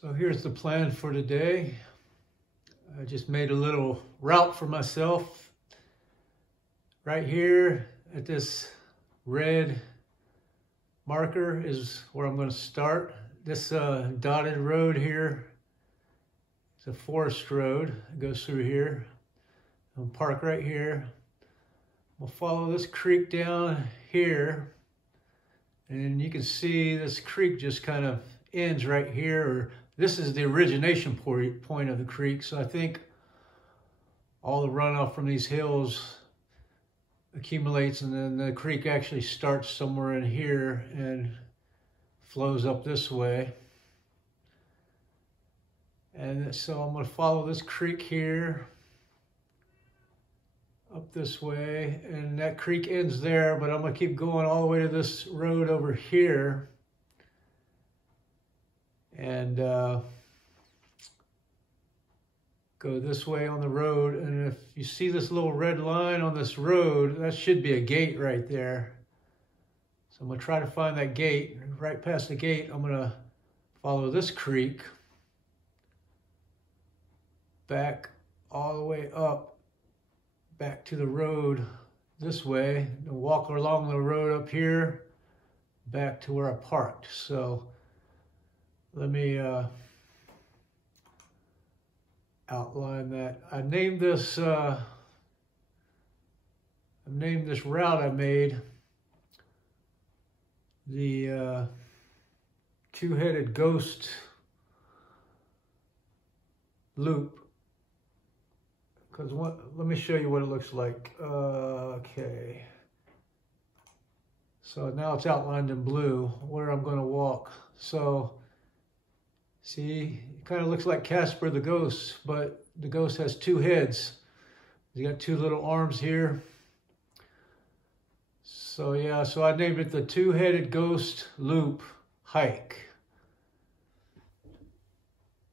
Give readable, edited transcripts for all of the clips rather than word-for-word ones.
So here's the plan for today. I just made a little route for myself. Right here at this red marker is where I'm going to start. This dotted road here is a forest road. It goes through here. I'll park right here. We'll follow this creek down here. And you can see this creek just kind of ends right here. Or this is the origination point of the creek. So I think all the runoff from these hills accumulates, and then the creek actually starts somewhere in here and flows up this way. And so I'm going to follow this creek here up this way, and that creek ends there, but I'm going to keep going all the way to this road over here. And go this way on the road, and if you see this little red line on this road, that should be a gate right there. So I'm going to try to find that gate. Right past the gate, I'm going to follow this creek back all the way up, back to the road this way, and walk along the road up here, back to where I parked. So let me outline that. I named this route I made the two-headed ghost loop, because let me show you what it looks like. Okay, so now it's outlined in blue where I'm going to walk. So see, it kind of looks like Casper the Ghost, but the ghost has two heads. You got two little arms here. So yeah, so I named it the Two-Headed Ghost Loop Hike.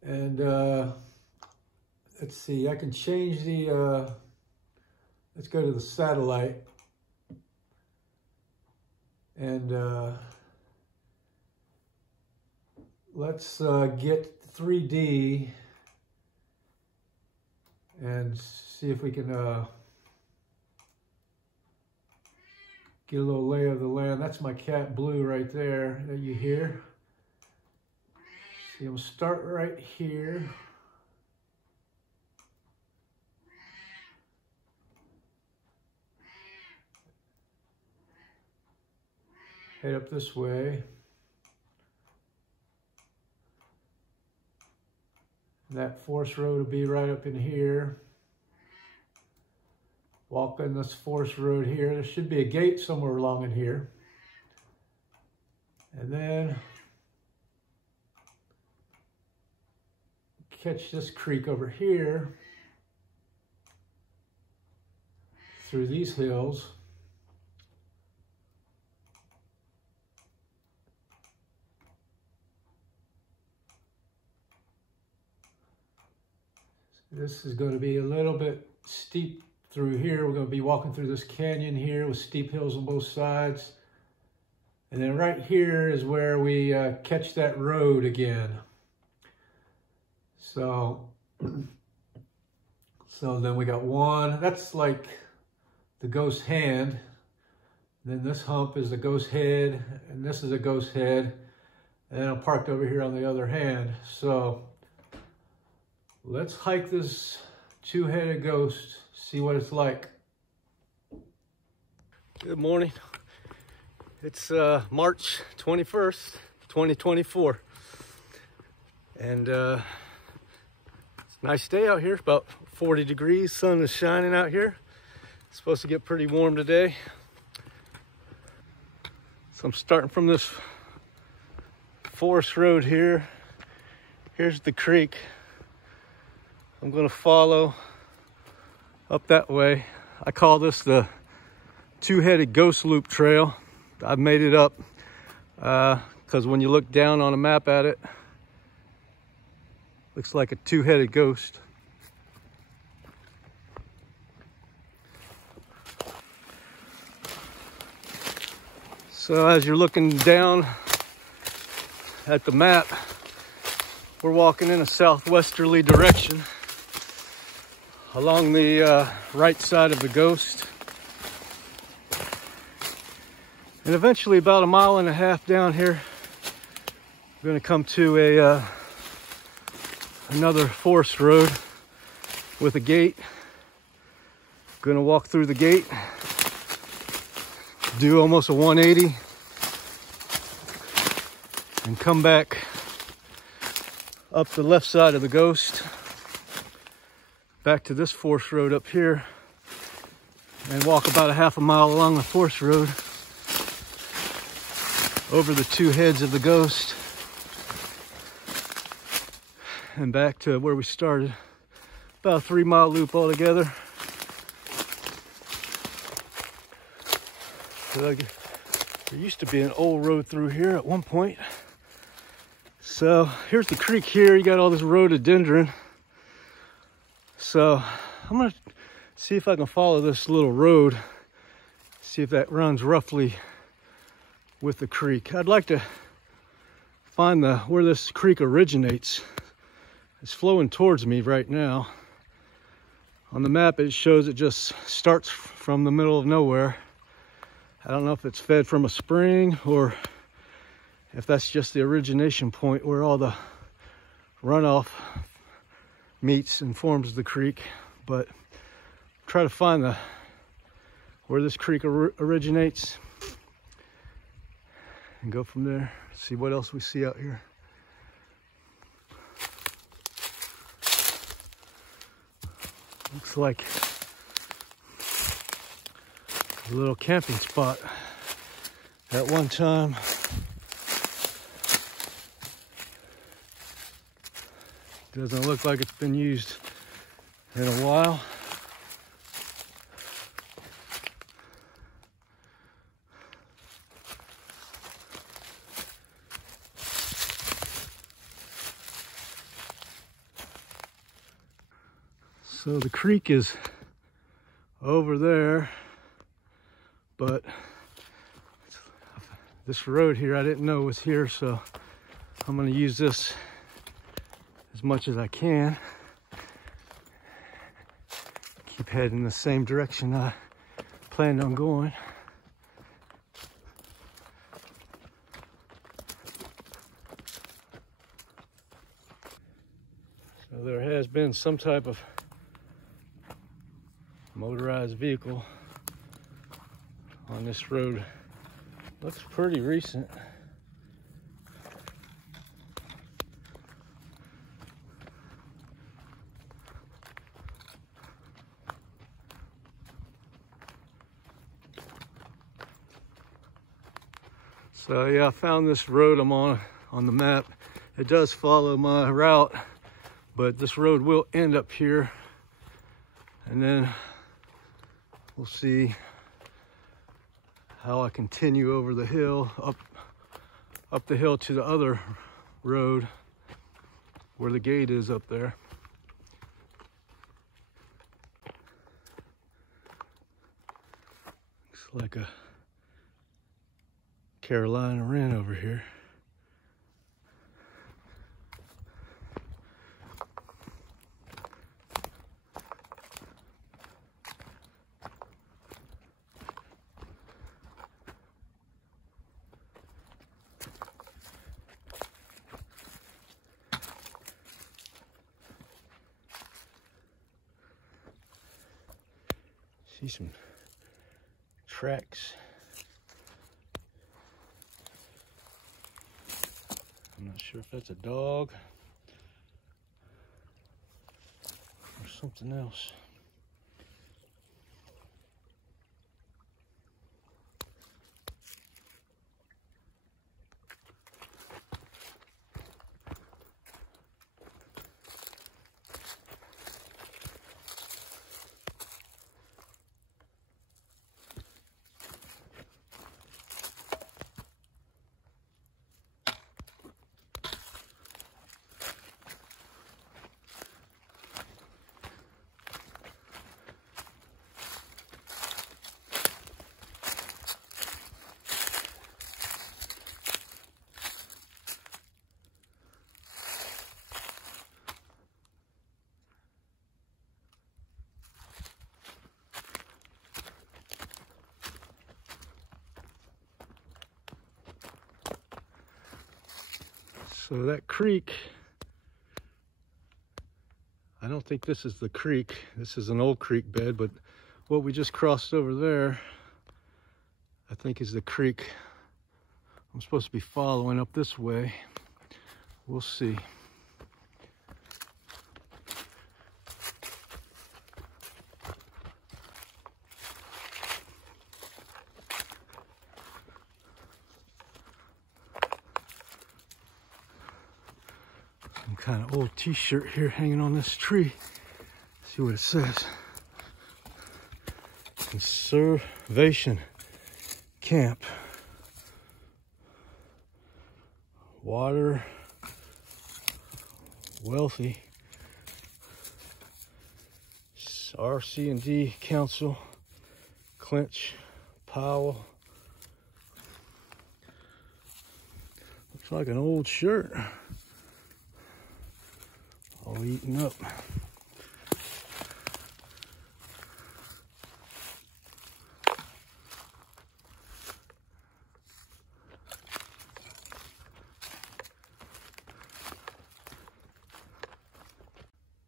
And let's see, I can change the, let's go to the satellite. And let's get 3D and see if we can get a little lay of the land. That's my cat Blue right there that you hear. See, I'm gonna start right here. Head up this way. That forest road will be right up in here. Walk in this forest road here. There should be a gate somewhere along in here. And then catch this creek over here through these hills. This is going to be a little bit steep through here. We're going to be walking through this canyon here with steep hills on both sides. And then right here is where we catch that road again. So then we got one. That's like the ghost hand. Then this hump is the ghost head, and this is a ghost head. And then I'm parked over here on the other hand. So let's hike this two-headed ghost, see what it's like. Good morning. It's March 21st, 2024. And it's a nice day out here. It's about 40 degrees. Sun is shining out here. It's supposed to get pretty warm today. So I'm starting from this forest road here. Here's the creek. I'm going to follow up that way. I call this the Two-Headed Ghost Loop Trail. I've made it up because when you look down on a map at it, looks like a two-headed ghost. So as you're looking down at the map, We're walking in a southwesterly direction along the right side of the Ghost. And eventually, about 1.5 miles down here, we're going to come to another forest road with a gate. Going to walk through the gate, do almost a 180, and come back up the left side of the Ghost, back to this forest road up here, and walk about 1/2 mile along the forest road over the two heads of the Ghost and back to where we started. About a 3-mile loop altogether. So there used to be an old road through here at one point. So here's the creek here. You got all this rhododendron. So I'm gonna see if I can follow this little road, see if that runs roughly with the creek. I'd like to find where this creek originates. It's flowing towards me right now. On the map it shows it just starts from the middle of nowhere. I don't know if it's fed from a spring or if that's just the origination point where all the runoff meets and forms the creek, but try to find where this creek originates and go from there. See what else we see out here. Looks like a little camping spot at one time. Doesn't look like it's been used in a while. So the creek is over there, but this road here I didn't know was here, so I'm going to use this as much as I can. Keep heading the same direction I planned on going. So there has been some type of motorized vehicle on this road. Looks pretty recent. So yeah, I found this road I'm on the map. It does follow my route, but this road will end up here, and then we'll see how I continue over the hill, up the hill to the other road where the gate is up there. Looks like a Carolina wren over here. See some tracks. I'm not sure if that's a dog or something else. So that creek, I don't think this is the creek. This is an old creek bed, but what we just crossed over there, I think is the creek I'm supposed to be following up this way. We'll see. Some kind of old t-shirt here hanging on this tree. See what it says. Conservation camp. Water wealthy. RC&D Council. Clinch Powell. Looks like an old shirt. All eaten up.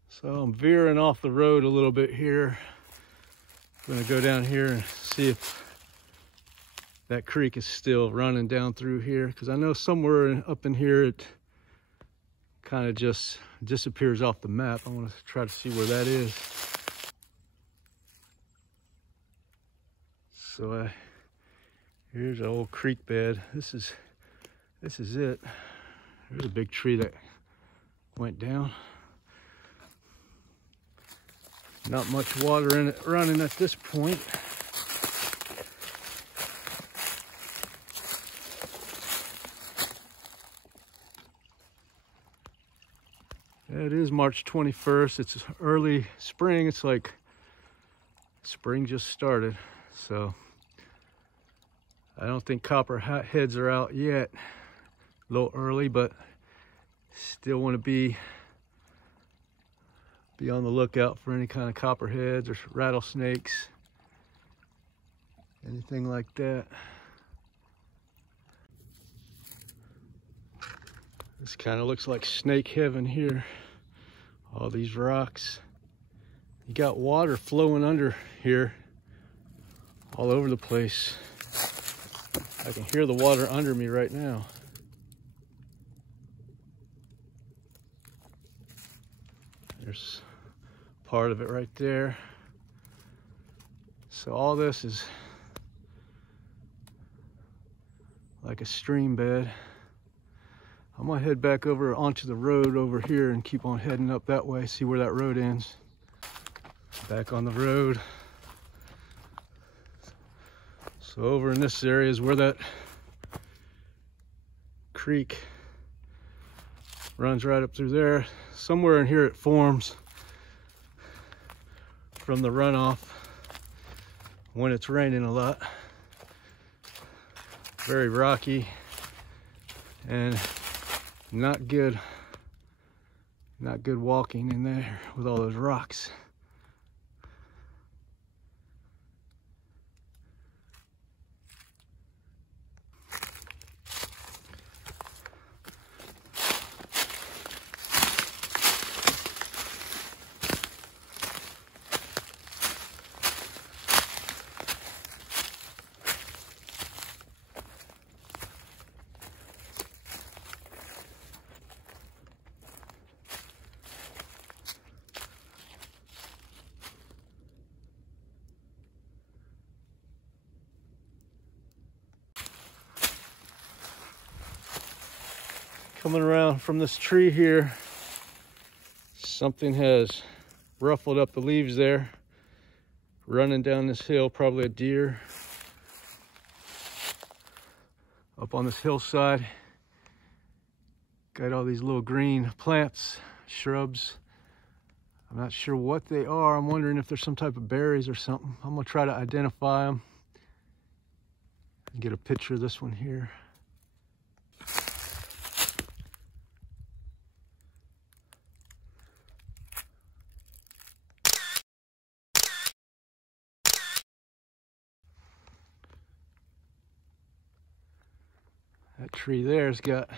So I'm veering off the road a little bit here. I'm gonna go down here and see if that creek is still running down through here, because I know somewhere up in here it kind of just disappears off the map. I want to try to see where that is. So here's an old creek bed. This is it. There's a big tree that went down. Not much water in it running at this point. It is March 21st. It's early spring. It's like spring just started. So I don't think copperheads are out yet. A little early, but still want to be on the lookout for any kind of copperheads or rattlesnakes, anything like that. This kind of looks like snake heaven here. All these rocks. You got water flowing under here all over the place. I can hear the water under me right now. There's part of it right there. So all this is like a stream bed. I'm gonna head back over onto the road over here and keep on heading up that way, see where that road ends. Back on the road. So over in this area is where that creek runs right up through there. Somewhere in here it forms from the runoff when it's raining a lot. Very rocky and not good walking in there with all those rocks. Coming around from this tree here, something has ruffled up the leaves there, running down this hill, probably a deer. Up on this hillside, got all these little green plants, shrubs. I'm not sure what they are. I'm wondering if there's some type of berries or something. I'm gonna try to identify them and get a picture of this one here. That tree there's got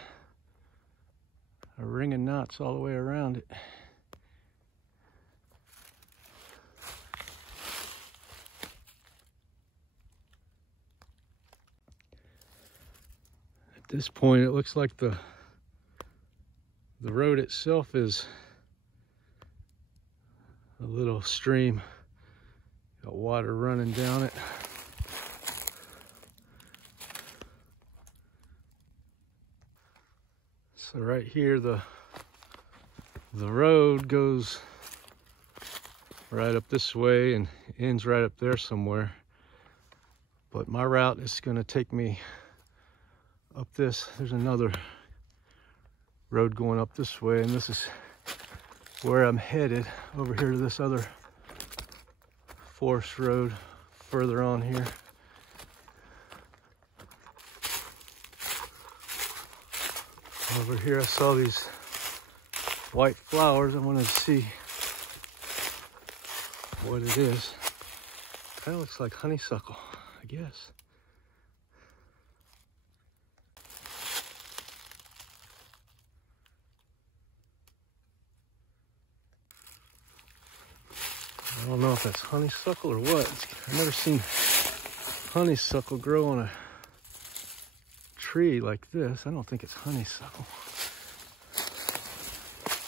a ring of knots all the way around it. At this point, it looks like the road itself is a little stream. Got water running down it. So right here, the road goes right up this way and ends right up there somewhere. But my route is going to take me up this. There's another road going up this way, and this is where I'm headed, over here to this other forest road further on here. Over here I saw these white flowers. I wanted to see what it is. Kind of looks like honeysuckle, I guess. I don't know if that's honeysuckle or what. I've never seen honeysuckle grow on a tree like this. I don't think it's honeysuckle.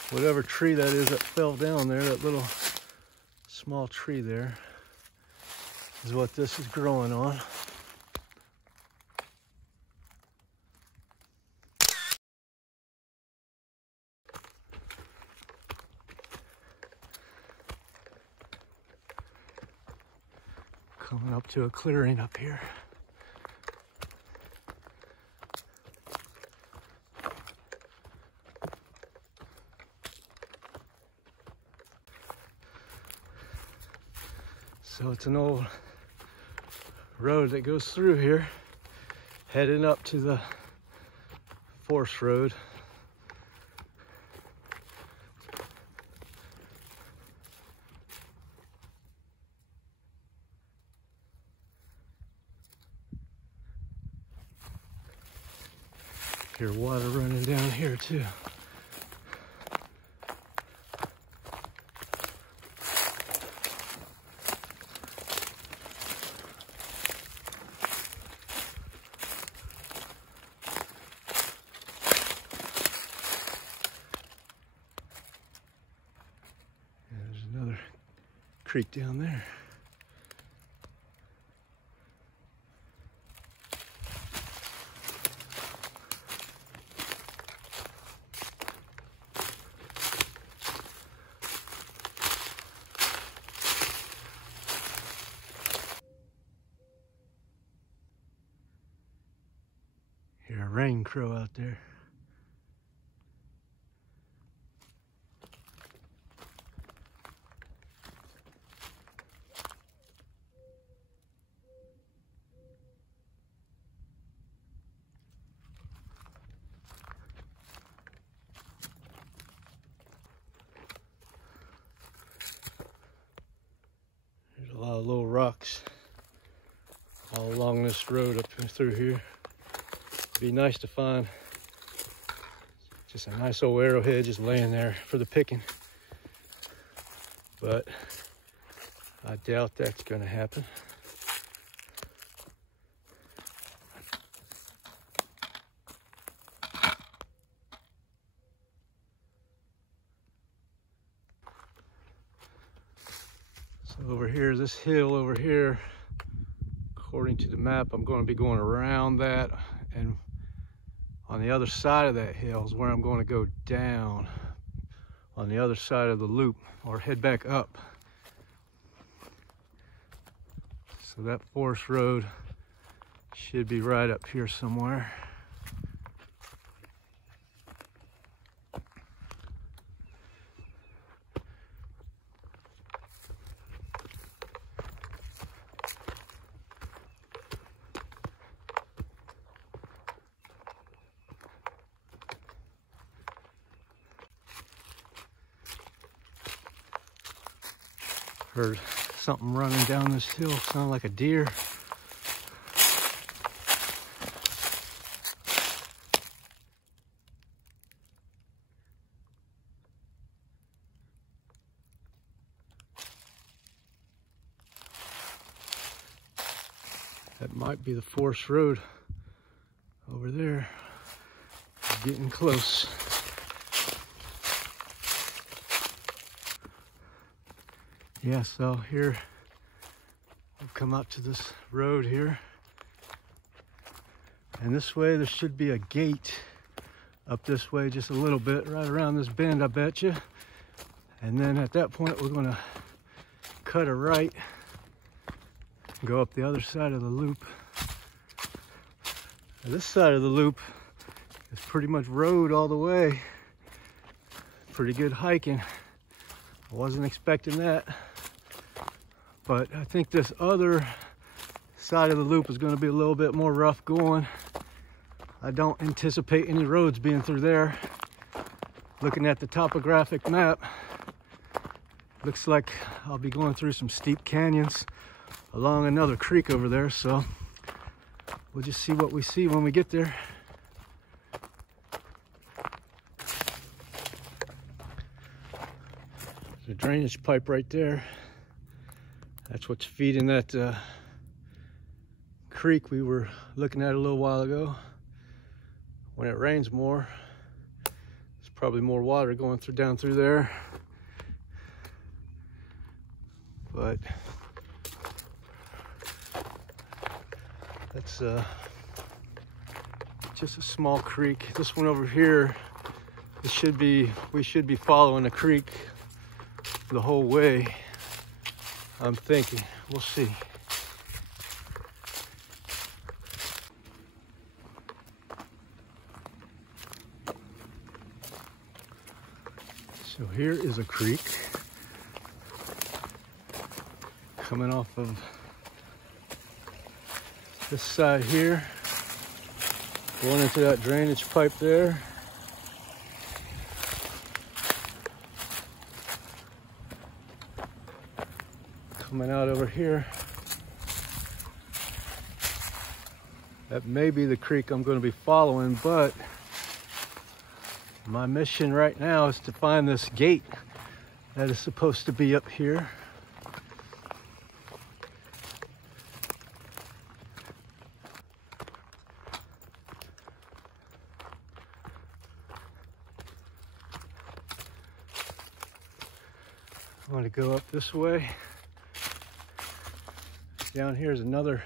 Whatever tree that is that fell down there, that little small tree there, is what this is growing on. Coming up to a clearing up here. So it's an old road that goes through here, heading up to the forest road. Hear water running down here too. There's another creek down there. Hear a rain crow out there. There's a lot of little rocks all along this road up through here. Be nice to find just a nice old arrowhead just laying there for the picking, but I doubt that's going to happen. So over here, this hill over here, according to the map, I'm going to be going around that, and on the other side of that hill is where I'm going to go down on the other side of the loop, or head back up. So that forest road should be right up here somewhere. Heard something running down this hill, sounded like a deer. That might be the forest road over there. Getting close. Yeah, so here we've come out to this road here. And this way there should be a gate up this way just a little bit, right around this bend, I bet you. And then at that point we're gonna cut a right, go up the other side of the loop. Now, this side of the loop is pretty much road all the way. Pretty good hiking. I wasn't expecting that. But I think this other side of the loop is going to be a little bit more rough going. I don't anticipate any roads being through there. Looking at the topographic map, looks like I'll be going through some steep canyons along another creek over there, so we'll just see what we see when we get there. There's a drainage pipe right there. That's what's feeding that creek we were looking at a little while ago. When it rains more, there's probably more water going down through there. But that's just a small creek. This one over here, we should be following the creek the whole way. I'm thinking. We'll see. So here is a creek coming off of this side here, going into that drainage pipe there. Coming out over here. That may be the creek I'm going to be following, but my mission right now is to find this gate that is supposed to be up here. I want to go up this way. Down here is another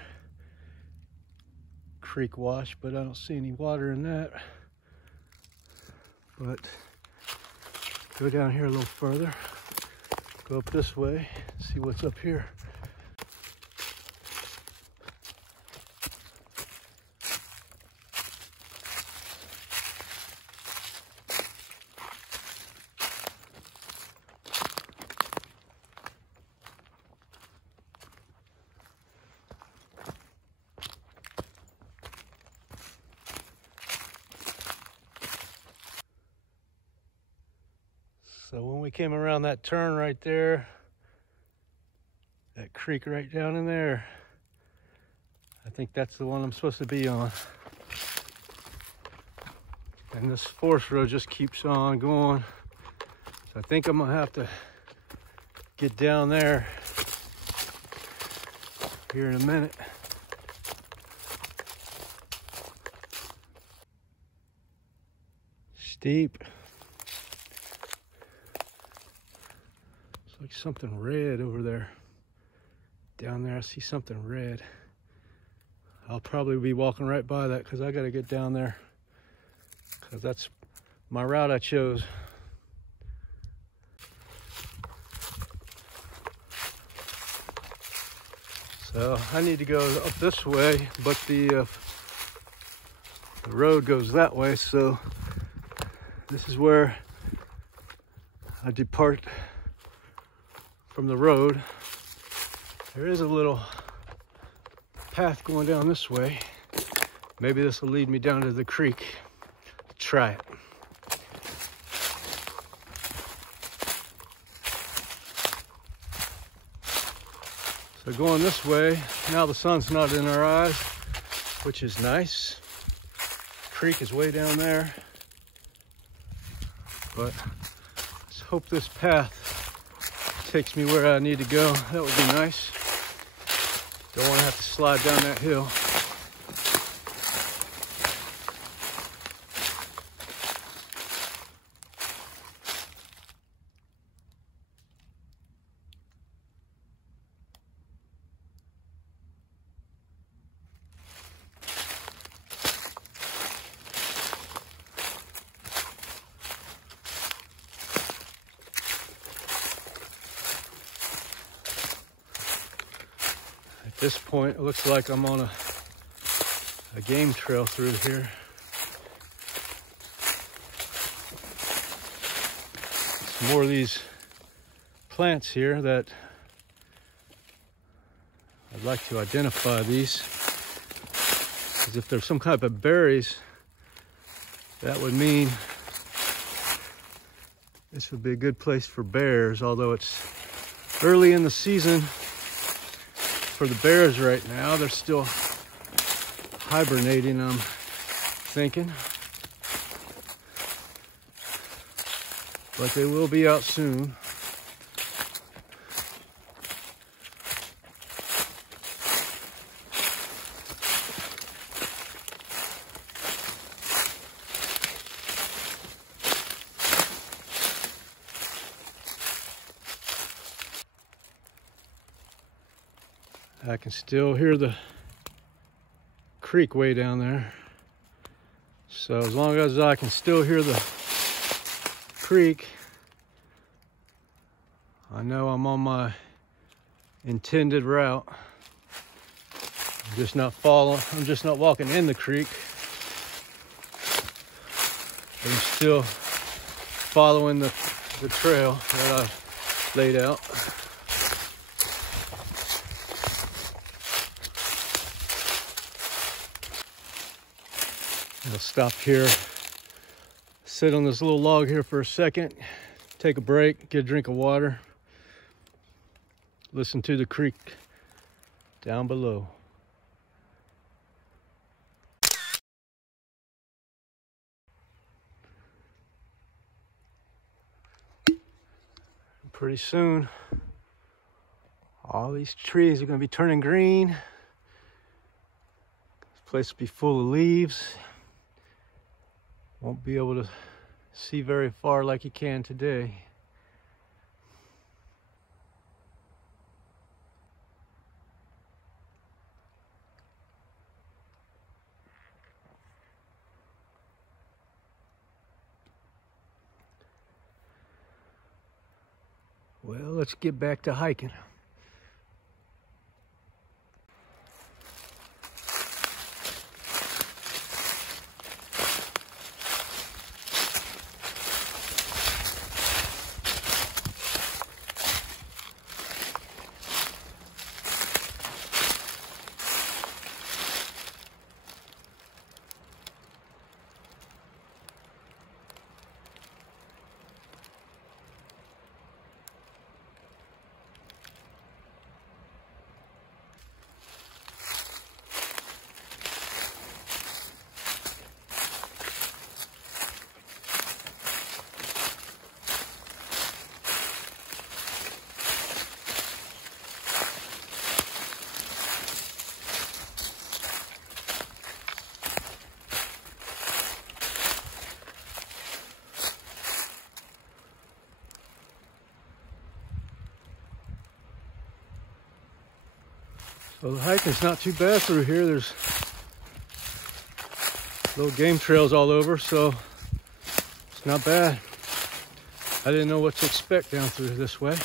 creek wash, but I don't see any water in that. But go down here a little further, go up this way, see what's up here. So when we came around that turn right there, that creek right down in there, I think that's the one I'm supposed to be on. And this forest road just keeps on going. So I think I'm gonna have to get down there here in a minute. Steep. Like something red over there. Down there I see something red. I'll probably be walking right by that because I got to get down there, because that's my route I chose. So I need to go up this way, but the road goes that way, so this is where I depart from the road. There is a little path going down this way. Maybe this will lead me down to the creek. Try it. So going this way, now the sun's not in our eyes, which is nice. Creek is way down there. But let's hope this path takes me where I need to go. That would be nice. Don't want to have to slide down that hill. At this point, it looks like I'm on a game trail through here. Some more of these plants here that I'd like to identify these, because if there's some type of berries, that would mean this would be a good place for bears, although it's early in the season for the bears right now. They're still hibernating, I'm thinking. But they will be out soon. I can still hear the creek way down there. So as long as I can still hear the creek, I know I'm on my intended route. I'm just not walking in the creek. I'm still following the trail that I've laid out. I'll stop here, sit on this little log here for a second, take a break, get a drink of water, listen to the creek down below. Pretty soon, all these trees are going to be turning green. This place will be full of leaves. Won't be able to see very far like you can today. Well, let's get back to hiking. So the hiking's not too bad through here. There's little game trails all over, so it's not bad. I didn't know what to expect down through this way.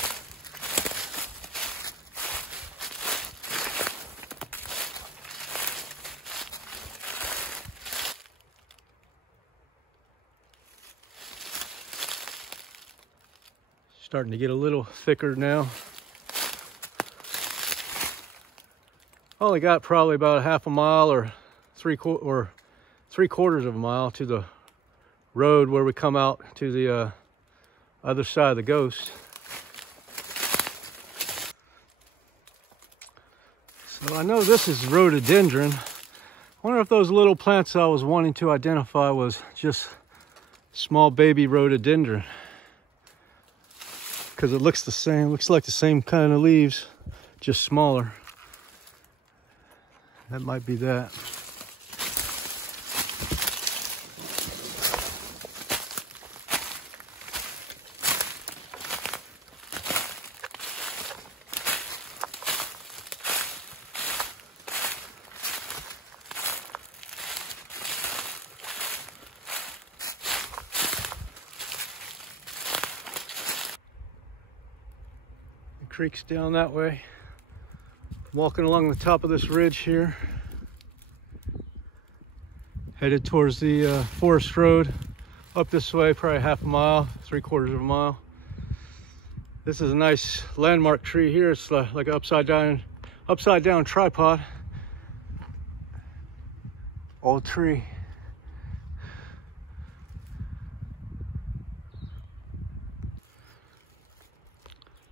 Starting to get a little thicker now. Only got probably about a half a mile or three quarters of a mile to the road where we come out to the other side of the Ghost. So I know this is rhododendron. I wonder if those little plants I was wanting to identify was just small baby rhododendron, because it looks the same, looks like the same kind of leaves, just smaller. That might be that. The creek's down that way. Walking along the top of this ridge here, headed towards the forest road up this way, probably half a mile, 3/4 of a mile. This is a nice landmark tree here. It's like an upside down tripod. Old tree.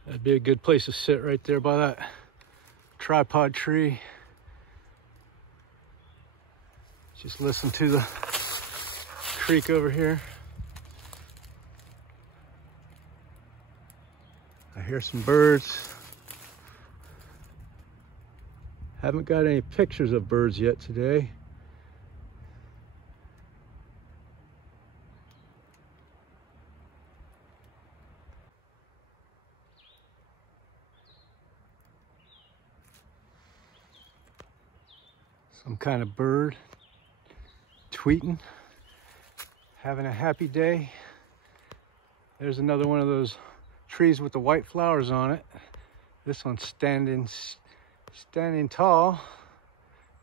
That'd be a good place to sit right there by that tripod tree. Just listen to the creek over here. I hear some birds. Haven't got any pictures of birds yet today. Some kind of bird tweeting, having a happy day. There's another one of those trees with the white flowers on it. This one's standing tall,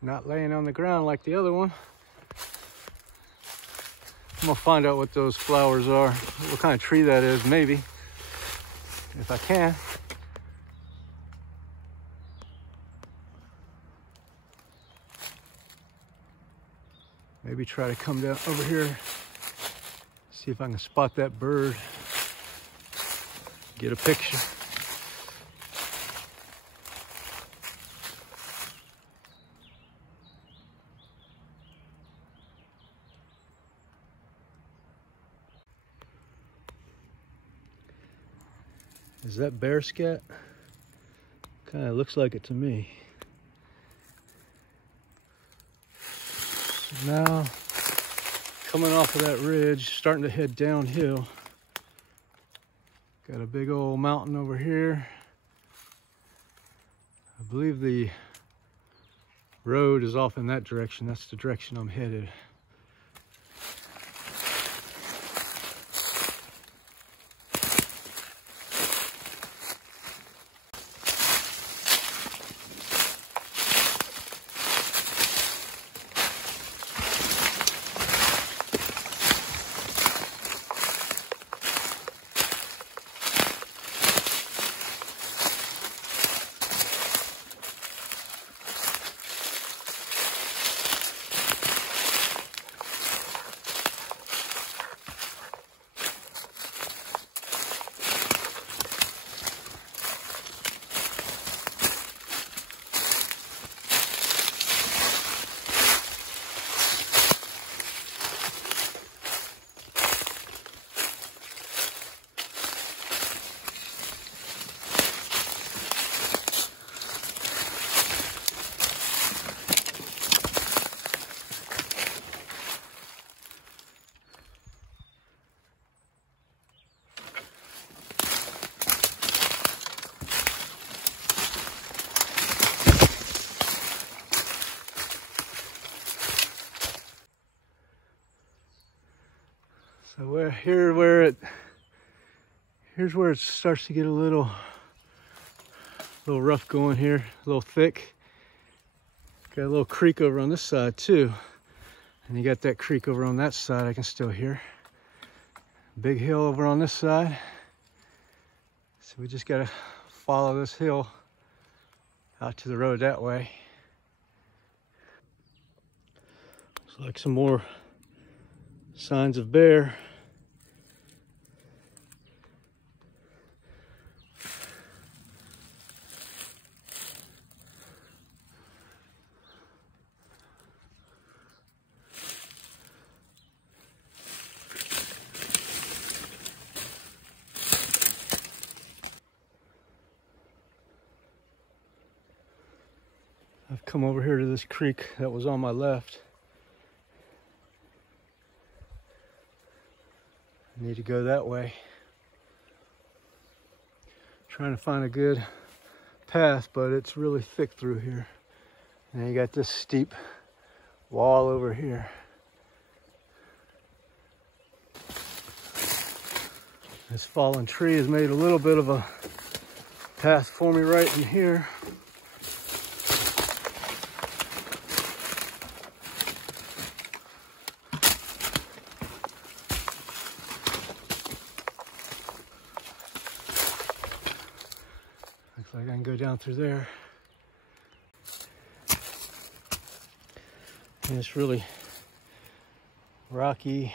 not laying on the ground like the other one. I'm gonna find out what those flowers are, what kind of tree that is, maybe, if I can. Maybe try to come down over here, see if I can spot that bird, get a picture. Is that bear scat? Kind of looks like it to me. Now, coming off of that ridge, starting to head downhill. Got a big old mountain over here. I believe the road is off in that direction. That's the direction I'm headed. So here's where it starts to get a little rough going here, a little thick. Got a little creek over on this side too. And you got that creek over on that side I can still hear. Big hill over on this side. So we just gotta follow this hill out to the road that way. Looks like some more signs of bear. I've come over here to this creek that was on my left. I need to go that way. Trying to find a good path, but it's really thick through here. And you got this steep wall over here. This fallen tree has made a little bit of a path for me right in here. Looks like I can go down through there. And it's really rocky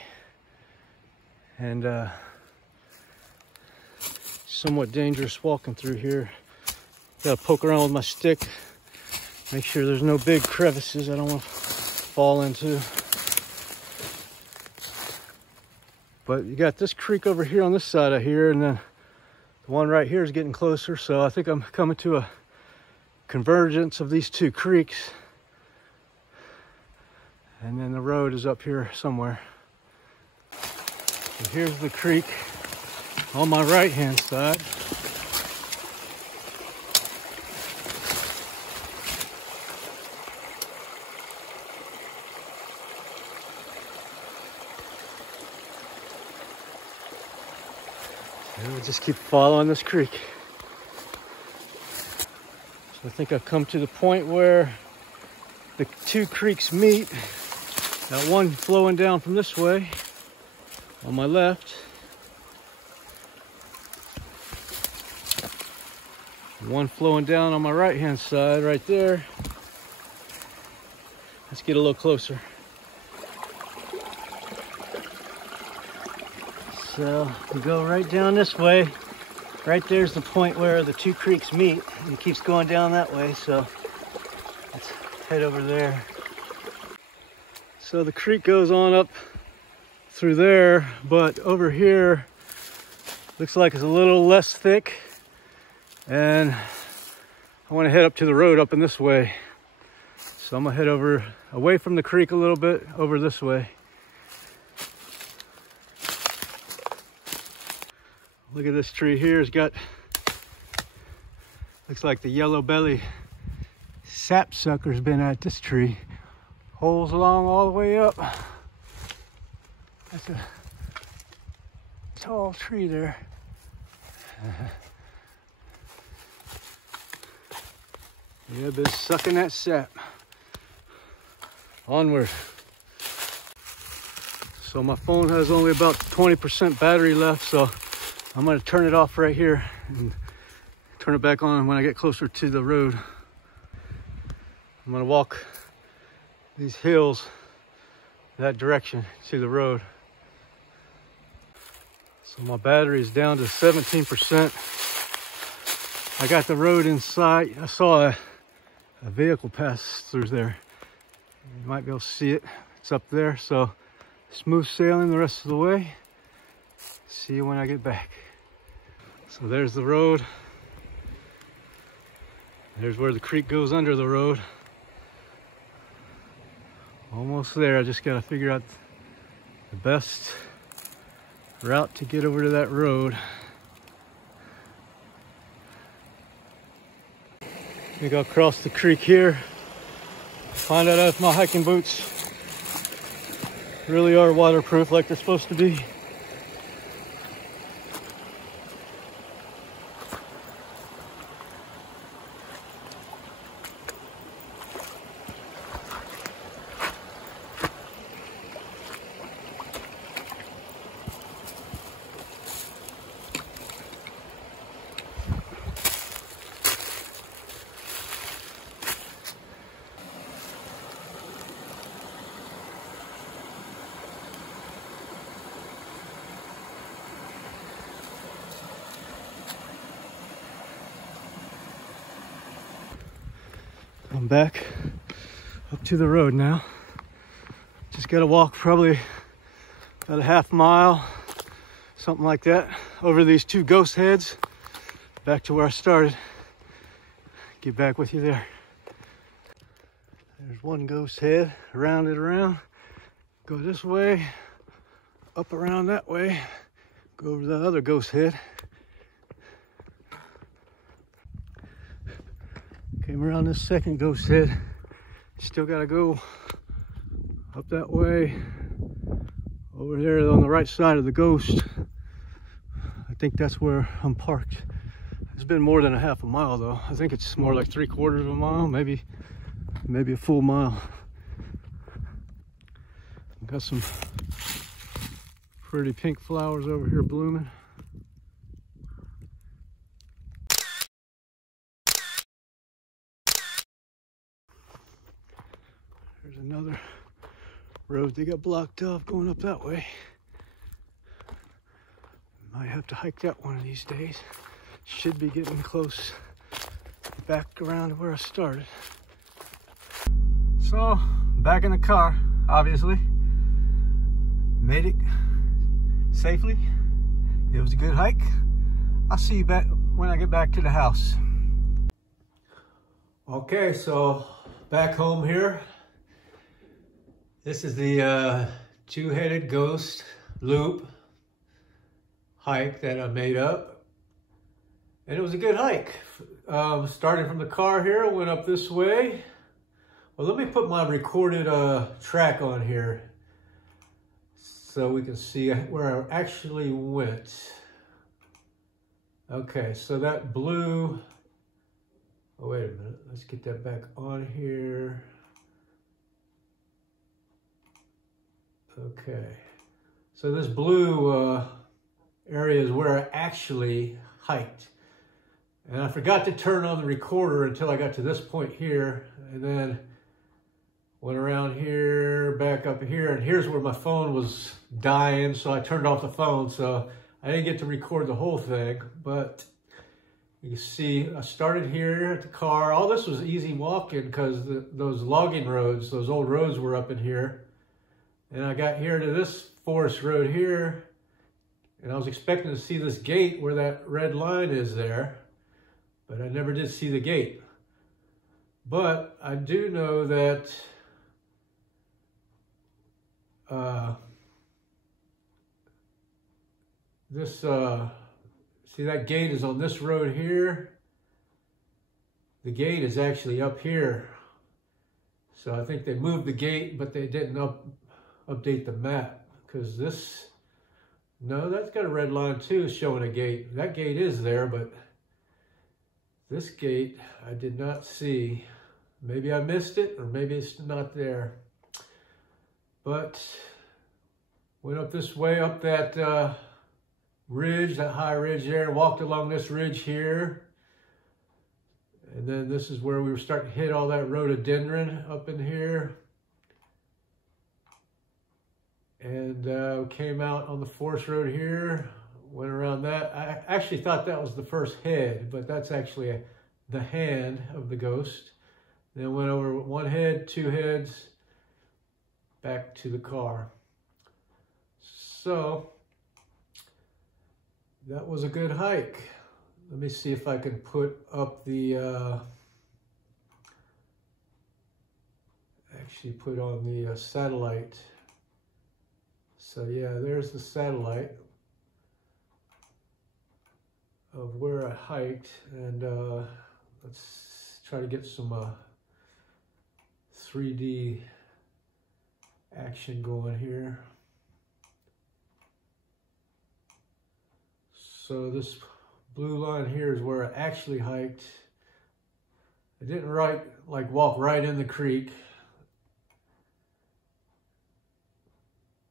and somewhat dangerous walking through here. Gotta poke around with my stick, make sure there's no big crevices I don't want to fall into. But you got this creek over here on this side of here, and then the one right here is getting closer, so I think I'm coming to a convergence of these two creeks. And then the road is up here somewhere. So here's the creek on my right-hand side. And we'll just keep following this creek. So I think I've come to the point where the two creeks meet. Got one flowing down from this way on my left. One flowing down on my right-hand side right there. Let's get a little closer. So we go right down this way. Right there's the point where the two creeks meet, and it keeps going down that way, so let's head over there. So the creek goes on up through there, but over here looks like it's a little less thick, and I want to head up to the road up in this way. So I'm gonna head over away from the creek a little bit over this way. Look at this tree here. It's got, looks like the yellow belly sapsucker's been at this tree. Holes along all the way up. That's a tall tree there. Yeah, been sucking that sap. Onward. So my phone has only about 20% battery left, so I'm gonna turn it off right here and turn it back on when I get closer to the road. I'm gonna walk these hills that direction to the road. So my battery is down to 17%. I got the road in sight. I saw a vehicle pass through there. You might be able to see it. It's up there. So smooth sailing the rest of the way. See you when I get back. So there's the road. There's where the creek goes under the road. Almost there. I just got to figure out the best route to get over to that road. I think I'll cross the creek here. Find out if my hiking boots really are waterproof like they're supposed to be. I'm back up to the road now. Just gotta walk probably about a half mile, something like that, over these two ghost heads, back to where I started. Get back with you there. There's one ghost head, round it around. Go this way, up around that way, go over to the other ghost head. Came around this second ghost head. Still gotta go up that way, over there on the right side of the ghost. I think that's where I'm parked. It's been more than a half a mile though. I think it's more like 3/4 of a mile, maybe a full mile. Got some pretty pink flowers over here blooming. There's another road they got blocked off going up that way. Might have to hike that one of these days. Should be getting close back around to where I started. So, back in the car, obviously. Made it safely. It was a good hike. I'll see you back when I get back to the house. Okay, so back home here. This is the two-headed ghost loop hike that I made up. And it was a good hike. Starting from the car here, went up this way. Well, let me put my recorded track on here so we can see where I actually went. Okay, so that blue, oh wait a minute, let's get that back on here. Okay, so this blue area is where I actually hiked. And I forgot to turn on the recorder until I got to this point here, and then went around here, back up here, and here's where my phone was dying, so I turned off the phone, so I didn't get to record the whole thing, but you can see I started here at the car. All this was easy walking because those logging roads, those old roads were up in here. And I got here to this forest road here, and I was expecting to see this gate where that red line is there, but I never did see the gate. But I do know that see that gate is on this road here. The gate is actually up here. So I think they moved the gate, but they didn't update the map, because this, no, that's got a red line too showing a gate. That gate is there, but this gate I did not see. Maybe I missed it, or maybe it's not there. But went up this way, up that ridge, that high ridge there, and walked along this ridge here. And then this is where we were starting to hit all that rhododendron up in here. And came out on the forest road here, went around that. I actually thought that was the first head, but that's actually the hand of the ghost. Then went over one head, two heads, back to the car. So that was a good hike. Let me see if I can put up the, actually put on the satellite. So yeah, there's the satellite of where I hiked, and let's try to get some 3D action going here. So this blue line here is where I actually hiked. I didn't walk right in the creek,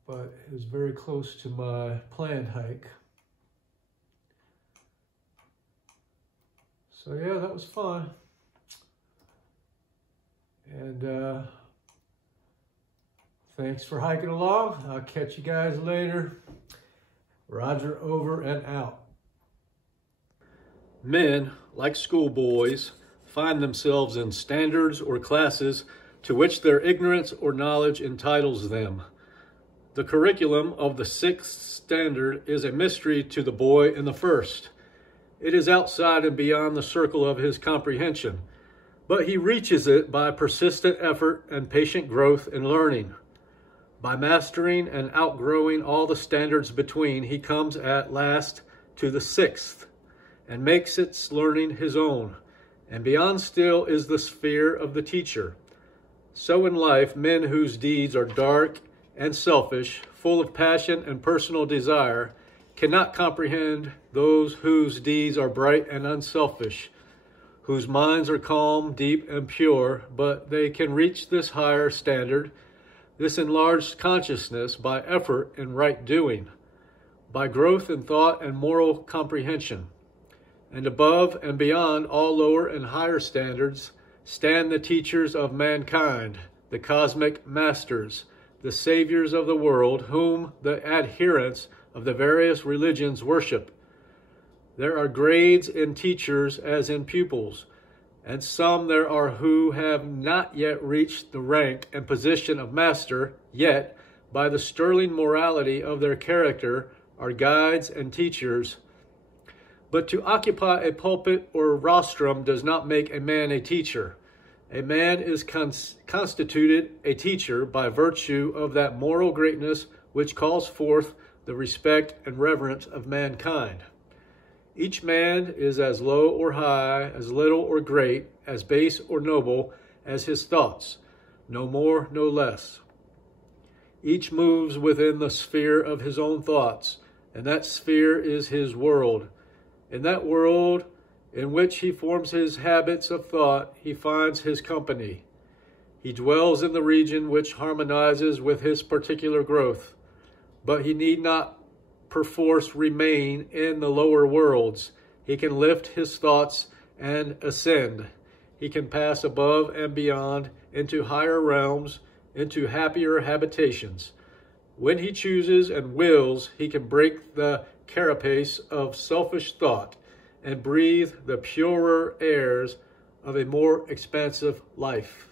but it was very close to my planned hike. So yeah, that was fun. And thanks for hiking along. I'll catch you guys later. Roger, over and out. Men, like schoolboys, find themselves in standards or classes to which their ignorance or knowledge entitles them. The curriculum of the 6th standard is a mystery to the boy in the 1st. It is outside and beyond the circle of his comprehension. but he reaches it by persistent effort and patient growth in learning. By mastering and outgrowing all the standards between, he comes at last to the sixth and makes its learning his own. And beyond still is the sphere of the teacher. So in life, men whose deeds are dark and selfish, full of passion and personal desire, cannot comprehend those whose deeds are bright and unselfish, whose minds are calm, deep, and pure, but they can reach this higher standard, this enlarged consciousness, by effort in right doing, by growth in thought and moral comprehension. And above and beyond all lower and higher standards stand the teachers of mankind, the cosmic masters, the saviors of the world, whom the adherents of the various religions worship. There are grades in teachers as in pupils, and some there are who have not yet reached the rank and position of master, yet, by the sterling morality of their character, are guides and teachers. But to occupy a pulpit or rostrum does not make a man a teacher. A man is constituted a teacher by virtue of that moral greatness which calls forth the respect and reverence of mankind. Each man is as low or high, as little or great, as base or noble as his thoughts, no more, no less. Each moves within the sphere of his own thoughts, and that sphere is his world. In that world in which he forms his habits of thought, he finds his company. He dwells in the region which harmonizes with his particular growth, but he need not perforce remain in the lower worlds. He can lift his thoughts and ascend. He can pass above and beyond into higher realms, into happier habitations. When he chooses and wills, he can break the carapace of selfish thought and breathe the purer airs of a more expansive life.